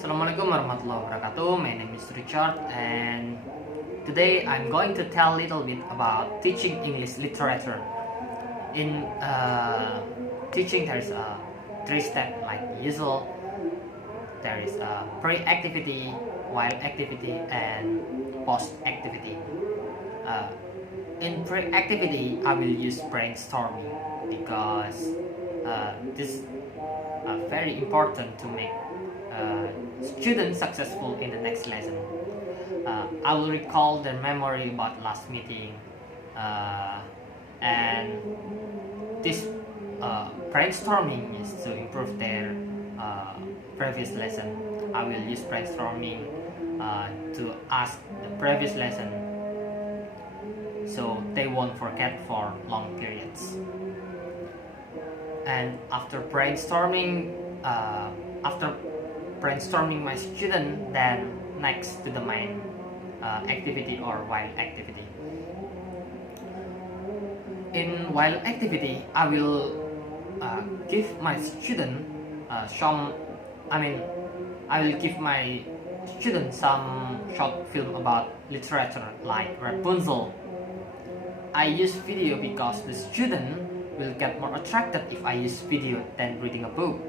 Assalamualaikum warahmatullahi wabarakatuh. My name is Richard, and today I'm going to tell a little bit about teaching English literature. In teaching, there is a three-step like usual. There is a pre-activity, while activity, and post-activity. In pre-activity, I will use brainstorming because this is very important to make students successful in the next lesson. I will recall their memory about last meeting, and this brainstorming is to improve their previous lesson. I will use brainstorming to ask the previous lesson so they won't forget for long periods. And after brainstorming my student, then next to the main activity or while activity. In while activity, I will give my student I will give my student some short film about literature like Rapunzel. I use video because the student will get more attracted if I use video than reading a book.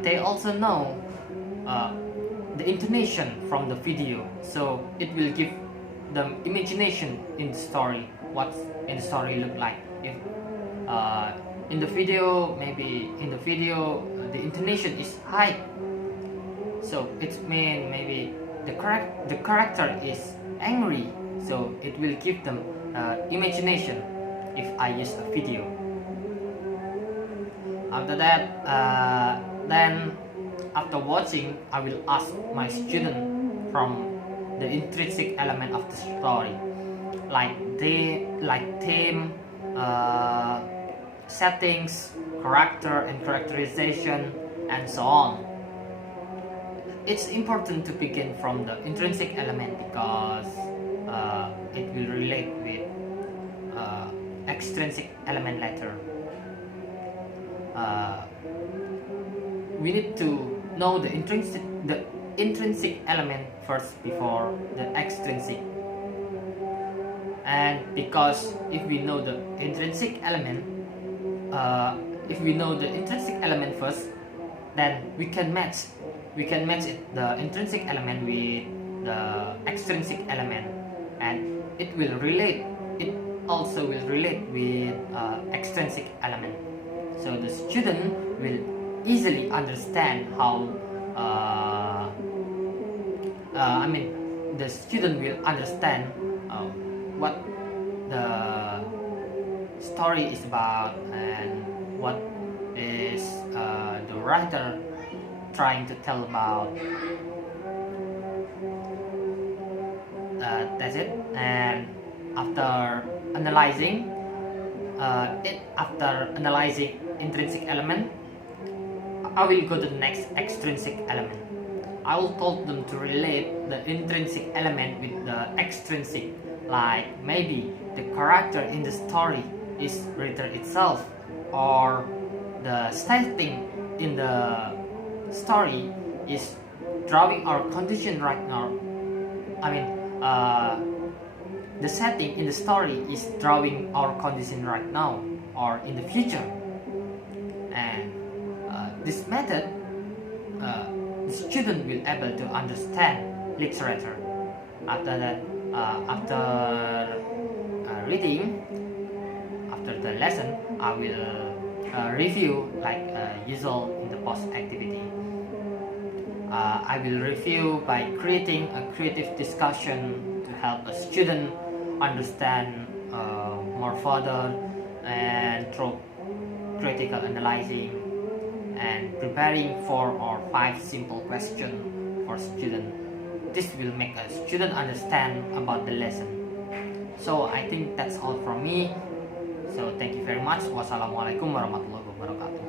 They also know the intonation from the video, so it will give them imagination in the story, what in the story look like. If in the video, the intonation is high, so it means maybe the character is angry, so it will give them imagination if I use a video. After that, then after watching, I will ask my student from the intrinsic element of the story, like theme, settings, character and characterization, and so on. It's important to begin from the intrinsic element because it will relate with extrinsic element later. We need to know the intrinsic element first before the extrinsic. And because if we know the intrinsic element first, then we can match it, the intrinsic element with the extrinsic element, and it also will relate with extrinsic element. So the student will easily understand how the student will understand what the story is about and what is the writer trying to tell about. That's it. And after analyzing intrinsic element, I will go to the next extrinsic element. I will tell them to relate the intrinsic element with the extrinsic, like maybe the character in the story is writer itself, or the setting in the story is drawing our condition right now. The setting in the story is drawing our condition right now or in the future. And this method, the student will able to understand literature. After that, after reading, after the lesson, I will review like usual in the post activity. I will review by creating a creative discussion to help a student understand more further, and through critical analyzing and preparing 4 or 5 simple questions for student. This will make a student understand about the lesson. So I think that's all from me. So thank you very much. Wassalamualaikum warahmatullahi wabarakatuh.